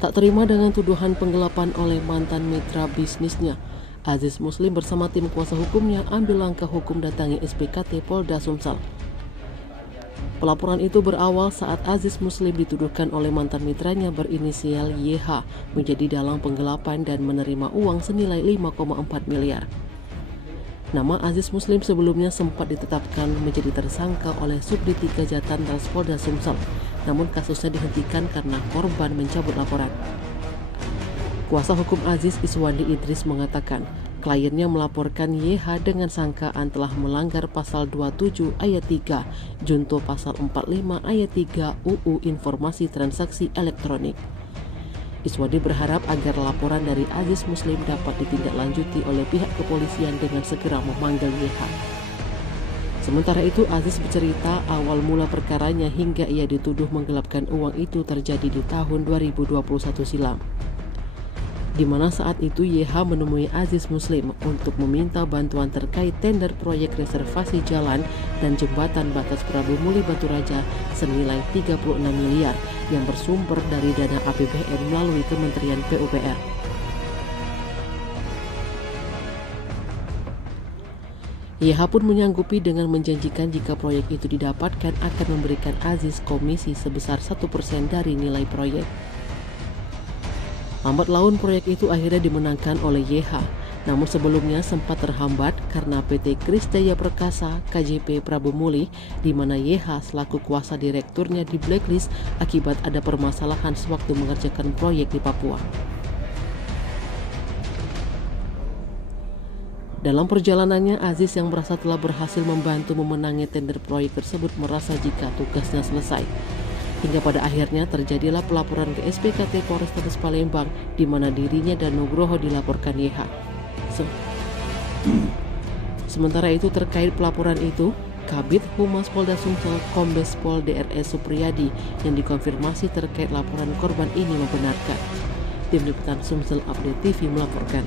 Tak terima dengan tuduhan penggelapan oleh mantan mitra bisnisnya, Aziz Muslim bersama tim kuasa hukumnya ambil langkah hukum datangi SPKT Polda Sumsel. Pelaporan itu berawal saat Aziz Muslim dituduhkan oleh mantan mitranya berinisial YH menjadi dalang penggelapan dan menerima uang senilai 5,4 miliar. Nama Aziz Muslim sebelumnya sempat ditetapkan menjadi tersangka oleh Subdit 3 Jatantras Polda Sumsel, namun kasusnya dihentikan karena korban mencabut laporan. Kuasa hukum Aziz, Iswandi Idris, mengatakan kliennya melaporkan YH dengan sangkaan telah melanggar pasal 27 ayat 3 junto pasal 45 ayat 3 UU Informasi Transaksi Elektronik. Iswandi berharap agar laporan dari Aziz Muslim dapat ditindaklanjuti oleh pihak kepolisian dengan segera memanggil YH. Sementara itu, Aziz bercerita awal mula perkaranya hingga ia dituduh menggelapkan uang itu terjadi di tahun 2021 silam, di mana saat itu YH menemui Aziz Muslim untuk meminta bantuan terkait tender proyek reservasi jalan dan jembatan batas Prabu Muli Baturaja senilai 36 miliar yang bersumber dari dana APBN melalui Kementerian PUPR. YH pun menyanggupi dengan menjanjikan jika proyek itu didapatkan akan memberikan Aziz komisi sebesar 1% dari nilai proyek. Lambat laun proyek itu akhirnya dimenangkan oleh YH, namun sebelumnya sempat terhambat karena PT Kris Jaya Perkasa KJP Prabu Muli, di mana YH selaku kuasa direkturnya di blacklist akibat ada permasalahan sewaktu mengerjakan proyek di Papua. Dalam perjalanannya, Aziz yang merasa telah berhasil membantu memenangi tender proyek tersebut merasa jika tugasnya selesai. Hingga pada akhirnya terjadilah pelaporan ke SPKT Polrestabes Palembang, di mana dirinya dan Nugroho dilaporkan YH. Sementara itu, terkait pelaporan itu, Kabid Humas Polda Sumsel Kombes Pol DRS Supriyadi yang dikonfirmasi terkait laporan korban ini membenarkan. Tim Liputan Sumsel Update TV melaporkan.